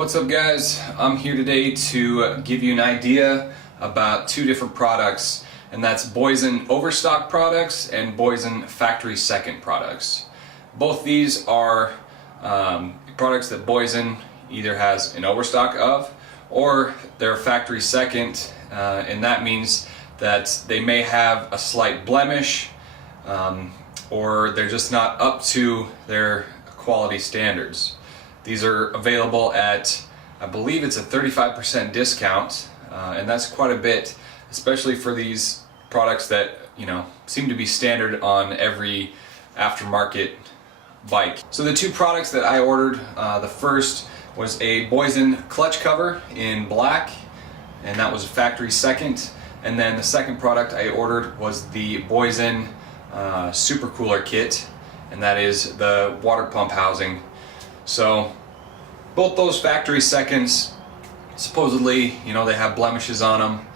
What's up guys? I'm here today to give you an idea about two different products, and that's Boyesen Overstock products and Boyesen Factory Second products. Both these are products that Boyesen either has an overstock of or they're factory second, and that means that they may have a slight blemish or they're just not up to their quality standards. These are available at, I believe it's a 35% discount, and that's quite a bit, especially for these products that, you know, seem to be standard on every aftermarket bike. So the two products that I ordered, the first was a Boyesen clutch cover in black, and that was a factory second. And then the second product I ordered was the Boyesen Supercooler Kit, and that is the water pump housing. So both those factory seconds, supposedly, you know, they have blemishes on them,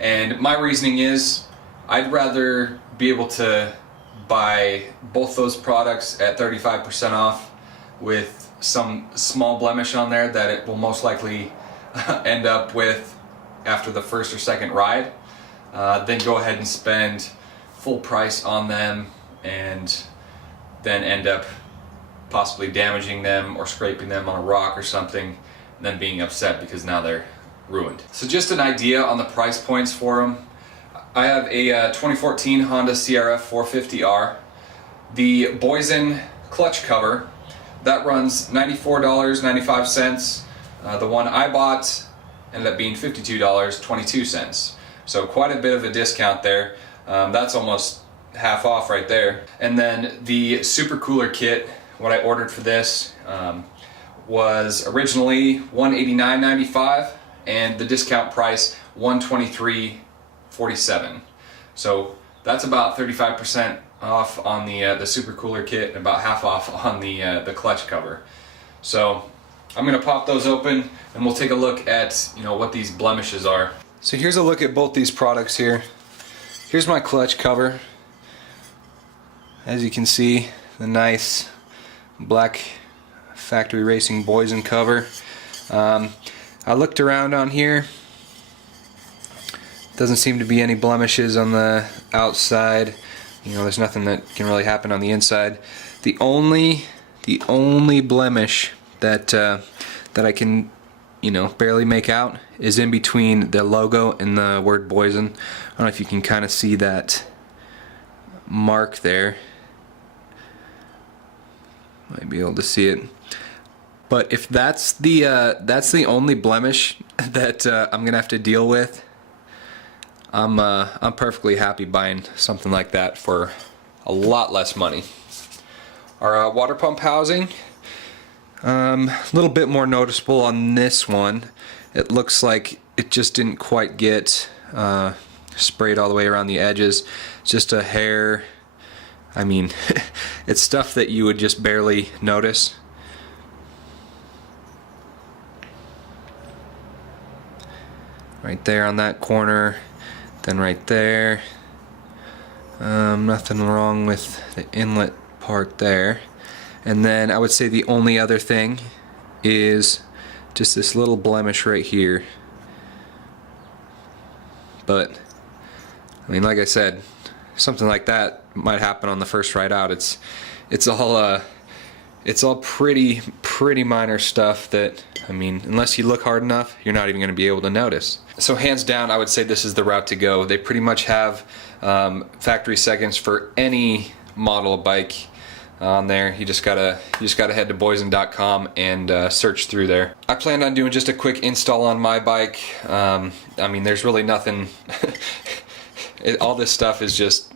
and my reasoning is I'd rather be able to buy both those products at 35% off with some small blemish on there that it will most likely end up with after the first or second ride, then go ahead and spend full price on them and then end up possibly damaging them or scraping them on a rock or something, and then being upset because now they're ruined. So just an idea on the price points for them. I have a 2014 Honda CRF 450R. The Boyesen clutch cover, that runs $94.95. The one I bought ended up being $52.22. So quite a bit of a discount there. That's almost half off right there. And then the Supercooler Kit, what I ordered for this was originally $189.95, and the discount price $123.47. So that's about 35% off on the Supercooler Kit and about half off on the clutch cover. So I'm gonna pop those open and we'll take a look at, you know, what these blemishes are. So here's a look at both these products here. Here's my clutch cover. As you can see, the nice black factory racing Boyesen cover. I looked around on here. Doesn't seem to be any blemishes on the outside. You know, there's nothing that can really happen on the inside. The only blemish that that I can, you know, barely make out is in between the logo and the word Boyesen. I don't know if you can kind of see that mark there. Might be able to see it. But if that's the only blemish that I'm gonna have to deal with, I'm perfectly happy buying something like that for a lot less money. Our water pump housing, a little bit more noticeable on this one. It looks like it just didn't quite get sprayed all the way around the edges. Just a hair. I mean, it's stuff that you would just barely notice. Right there on that corner, then right there. Nothing wrong with the inlet part there. And then I would say the only other thing is just this little blemish right here. But I mean, like I said, something like that might happen on the first ride out. It's all pretty minor stuff that, I mean, unless you look hard enough, you're not even going to be able to notice. So hands down, I would say this is the route to go. They pretty much have factory seconds for any model of bike on there. You just gotta head to boyesen.com and search through there. I planned on doing just a quick install on my bike. I mean, there's really nothing. All this stuff is just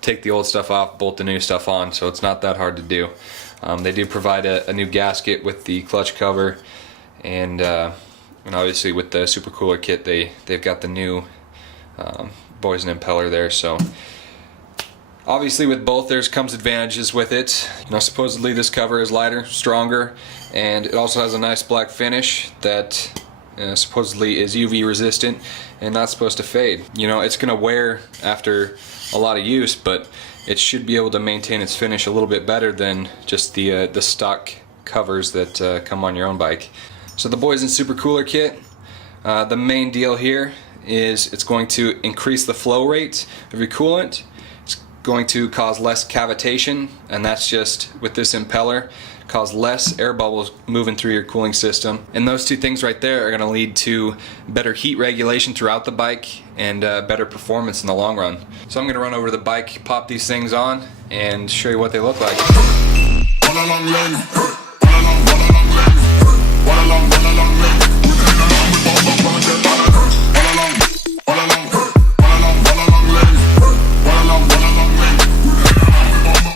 take the old stuff off, bolt the new stuff on, so it's not that hard to do. They do provide a new gasket with the clutch cover, and obviously with the Supercooler Kit, they've got the new Boyesen impeller there. So obviously with both there comes advantages with it. You know, supposedly this cover is lighter, stronger, and it also has a nice black finish that supposedly is UV resistant and not supposed to fade. You know, it's gonna wear after a lot of use, but it should be able to maintain its finish a little bit better than just the stock covers that come on your own bike. So the Boyesen Supercooler Kit, the main deal here is it's going to increase the flow rate of your coolant. It's going to cause less cavitation, and that's just with this impeller, cause less air bubbles moving through your cooling system. And those two things right there are going to lead to better heat regulation throughout the bike and better performance in the long run. So I'm going to run over to the bike, pop these things on, and show you what they look like.